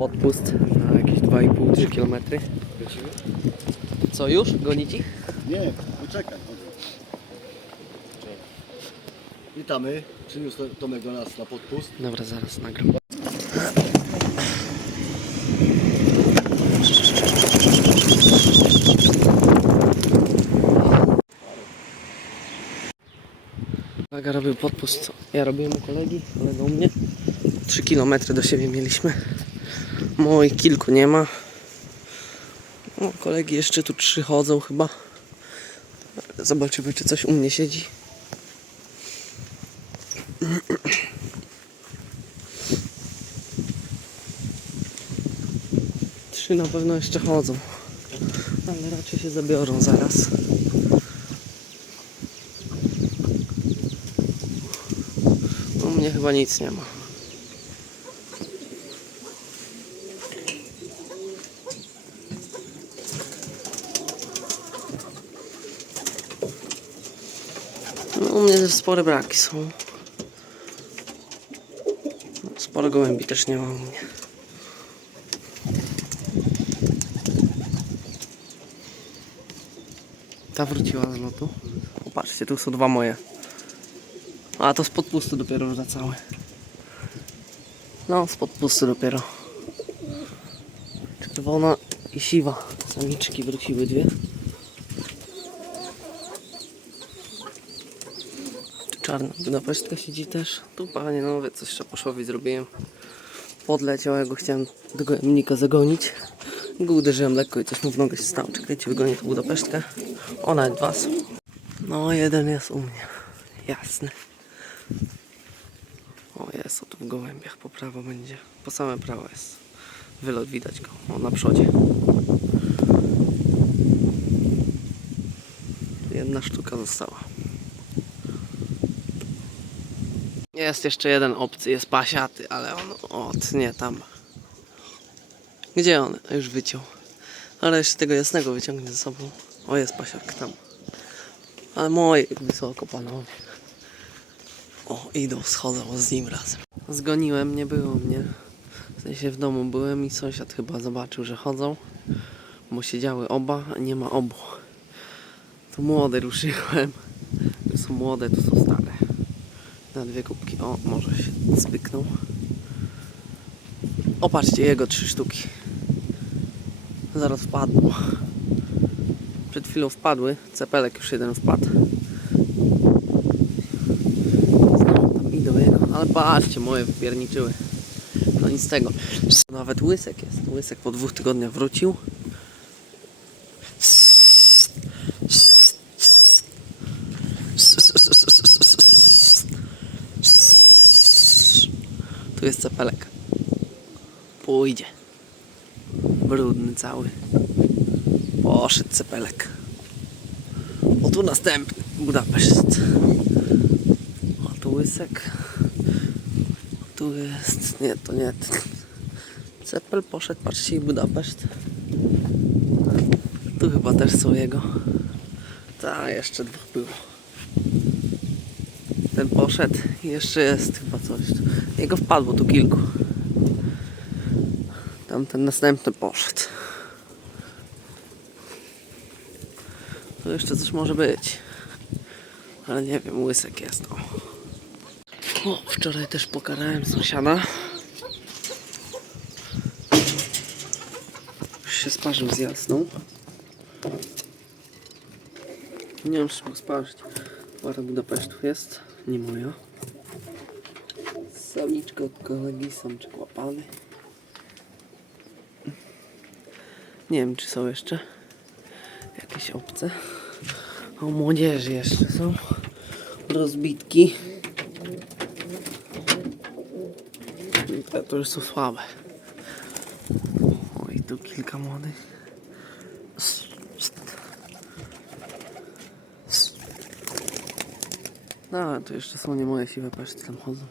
Podpust na jakieś 2,5-3 km. Co już? Gonić ich? Nie, poczekaj. Witamy. Przyniósł Tomek do nas na podpust. Dobra, zaraz nagram. Kolega robił podpust, co ja robiłem u kolegi, kolega u mnie. 3 km do siebie mieliśmy. Moich kilku nie ma. Kolegi jeszcze tu trzy chodzą chyba. Zobaczymy, czy coś u mnie siedzi. Trzy na pewno jeszcze chodzą. Ale raczej się zabiorą zaraz. U mnie chyba nic nie ma. No, u mnie spore braki są. Sporo gołębi też nie ma u mnie. Ta wróciła z lotu. Popatrzcie, tu są dwa moje. A to z podpustu dopiero wracały. No, z podpustu dopiero. Czerwona i siwa. Samiczki wróciły dwie. Czarna Budapesztka siedzi też. Tu panie, no wie, coś Szapuszowi zrobiłem. Podleciał, ja go chciałem do gojemnika zagonić. Go uderzyłem lekko i coś mu w nogę się stało. Czekajcie, wygonię tu Budapesztkę. O, nawet dwa są. No, jeden jest u mnie. Jasny. O, jest, o tu w gołębiach po prawo będzie. Po same prawo jest. Wylot widać go. O, na przodzie. Jedna sztuka została. Jest jeszcze jeden obcy, jest pasiaty, ale on od nie tam. Gdzie on? Już wyciął. Ale jeszcze tego jasnego wyciągnie ze sobą. O, jest pasiak tam. Ale moje wysoko, panowie. O, idą, schodzą z nim razem. Zgoniłem, nie było mnie. W sensie w domu byłem i sąsiad chyba zobaczył, że chodzą. Bo siedziały oba, a nie ma obu. Tu młode ruszyłem. Tu są młode, tu są stare. Na dwie kubki. O, może się zbyknął. O, patrzcie, jego trzy sztuki. Zaraz wpadną. Przed chwilą wpadły. Cepelek już jeden wpadł. Znowu tam idą jego. Ale patrzcie, moje wypierniczyły. No nic z tego. Nawet łysek jest. Łysek po dwóch tygodniach wrócił. Tu jest cepelek. Pójdzie. Brudny cały. Poszedł cepelek. O tu następny. Budapeszt. O tu łysek. Tu jest. Nie, to nie. Cepel poszedł. Patrzcie i Budapeszt. Tu chyba też są jego. Ta, jeszcze dwóch było. Ten poszedł i jeszcze jest chyba coś. Jego wpadło tu kilku. Tamten następny poszedł. Tu jeszcze coś może być. Ale nie wiem, łysek jest. O, o wczoraj też pokarałem sąsiada. Już się sparzył z jasną. Nie wiem, czy mógł sparzyć. Para Budapesztów jest, nie moja. Samiczka od kolegi, samczyk łapany. Nie wiem, czy są jeszcze jakieś obce. O, młodzieży jeszcze są. Rozbitki. Te to już są słabe. Oj, tu kilka młodych. No, to jeszcze są nie moje siwe paszty tam chodzą.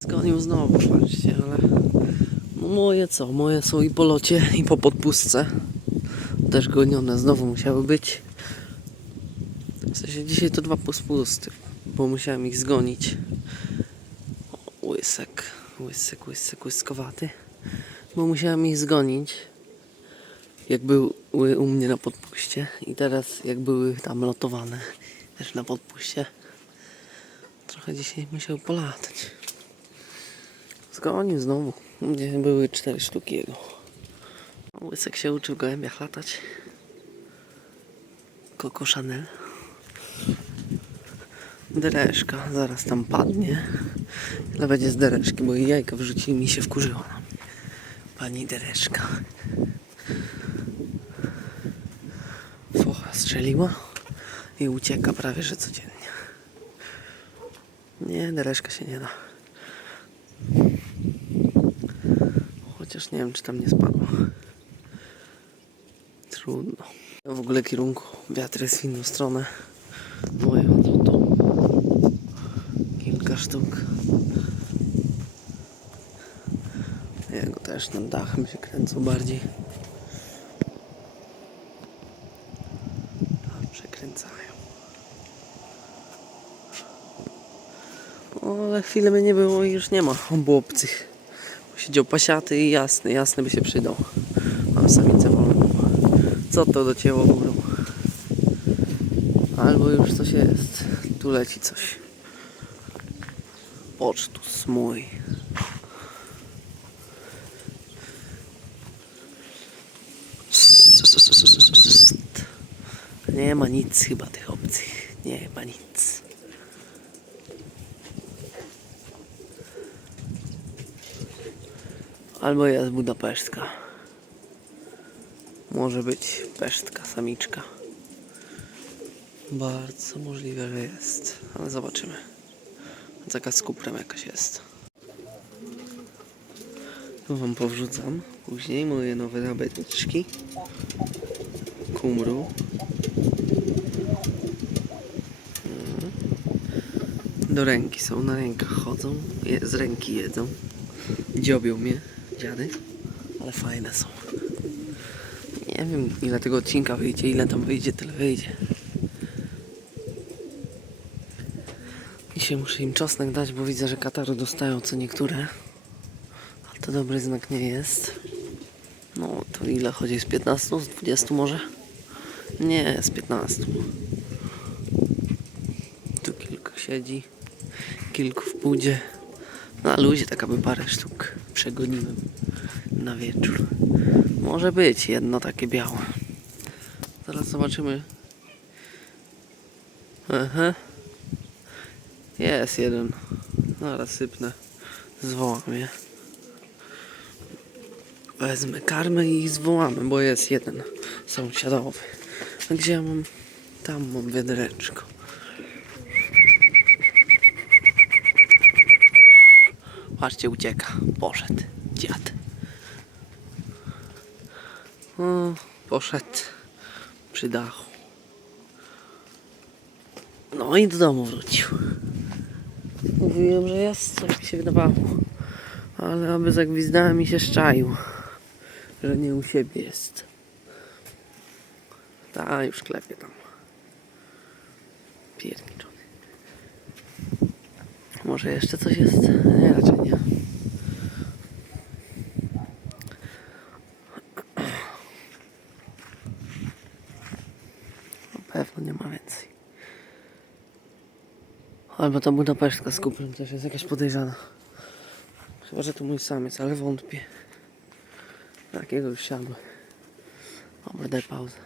Zgonił znowu, patrzcie, ale moje co? Moje są i po locie, i po podpustce. Też gonione znowu musiały być. W sensie dzisiaj to dwa puspusty, bo musiałem ich zgonić. Łysek. Łysyk, łysyk, łyskowaty. Bo musiałem ich zgonić. Jak były u mnie na podpuście. I teraz jak były tam lotowane. Też na podpuście. Trochę dzisiaj musiał polatać. Zgonił znowu. Mnie były cztery sztuki jego. Łysek się uczył w gołębiach latać. Coco Chanel. Dereszka zaraz tam padnie. Ale będzie z dereszki, bo jej jajka wrzucili mi się wkurzyło. Pani dereszka. Focha strzeliła i ucieka prawie że codziennie. Nie, dereszka się nie da. Chociaż nie wiem, czy tam nie spadło. Trudno. W ogóle kierunku wiatr jest w inną stronę. Moje chodzą tu. Kilka sztuk. Jego też nad dachem się kręcą bardziej. Tam przekręcają. O, ale chwilę by nie było i już nie ma obu obcych. Siedział pasiaty i jasny, jasny by się przydał. Mam samicę wolną. Co to docięło górą? Albo już coś jest. Tu leci coś. Pocztus mój. Nie ma nic chyba tych obcych. Nie ma nic. Albo jest Budapesztka. Może być pesztka, samiczka. Bardzo możliwe, że jest, ale zobaczymy. Taka z kuprem jakaś jest. Tu wam powrzucam później moje nowe nabyteczki. Kumru. Mm. Do ręki są, na rękach chodzą, z ręki jedzą. Dziobią mnie dziady, ale fajne są. Nie wiem ile tego odcinka wyjdzie, ile tam wyjdzie, tyle wyjdzie. Dzisiaj muszę im czosnek dać, bo widzę, że kataru dostają co niektóre. Ale to dobry znak nie jest. No to ile chodzi? Z 15? Z 20 może? Nie, z 15. Tu kilku siedzi, kilku w. Na luzie tak aby parę sztuk przegoniłem na wieczór. Może być jedno takie białe. Zaraz zobaczymy. Aha. Jest jeden. Zaraz sypnę. Zwołam je. Wezmę karmę i zwołamy, bo jest jeden sąsiadowy. Gdzie ja mam? Tam mam wiadreczko. Patrzcie, ucieka. Poszedł. Dziad. O, poszedł przy dachu. No i do domu wrócił. Mówiłem, że jest, co mi się wydawało. Ale aby zagwizdałem i się szczaił, że nie u siebie jest. Ta już klepie tam. Pierniczony. Może jeszcze coś jest? Nie, raczej nie. Na pewno nie ma więcej. Albo ta Budapesztka z kuplem też jest jakaś podejrzana. Chyba, że to mój samiec, ale wątpię. Takiego już siadły. Dobra, daj pauzę.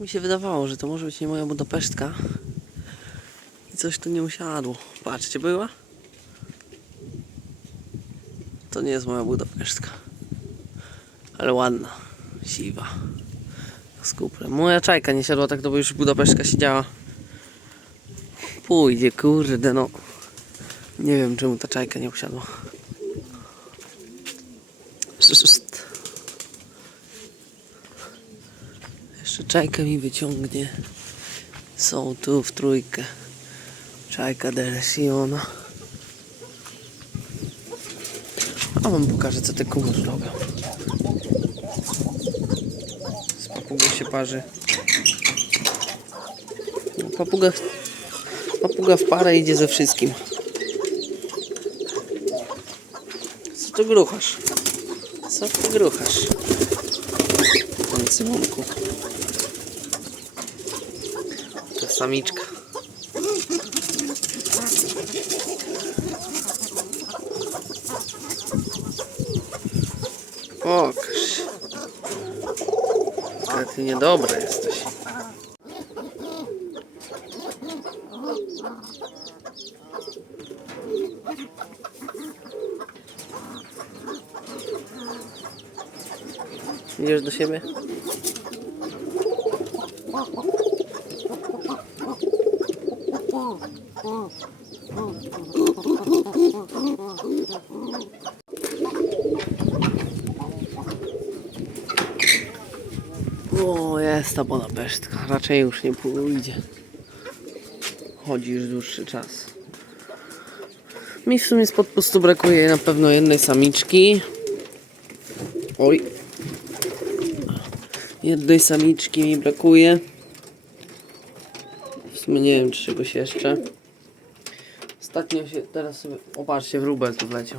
Mi się wydawało, że to może być nie moja Budapesztka. I coś tu nie usiadło. Patrzcie, była? To nie jest moja Budapesztka. Ale ładna. Siwa. Z. Moja czajka nie siadła tak, to by już Budapesztka siedziała. Pójdzie, kurde, no. Nie wiem, czemu ta czajka nie usiadła. Jeszcze czajkę mi wyciągnie. Są tu w trójkę. Czajka Deresiona. A wam pokażę, co te kury robią. Z papugą się parzy. No, Papuga, papuga w parę idzie ze wszystkim. tu gruchasz? Co ty gruchasz? Pan Cymonku. To samiczka. Pokaż. Ale ty niedobry jesteś. Idziesz do siebie? O, jest ta Budapesztka. Raczej już nie pójdzie. Chodzi już dłuższy czas. Mi w sumie z podpustu brakuje na pewno jednej samiczki. Oj. Jednej samiczki mi brakuje. W sumie nie wiem czy czegoś jeszcze. Ostatnio się teraz sobie. Opatrzcie, wróbel tu wleciał.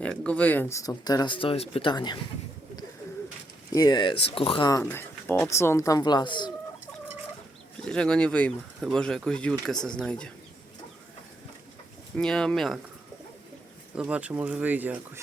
Jak go wyjąć stąd? Teraz to jest pytanie. Jest, kochany. Po co on tam wlazł? Przecież ja go nie wyjmę. Chyba, że jakąś dziurkę se znajdzie. Nie wiem jak. Zobaczę, może wyjdzie jakoś.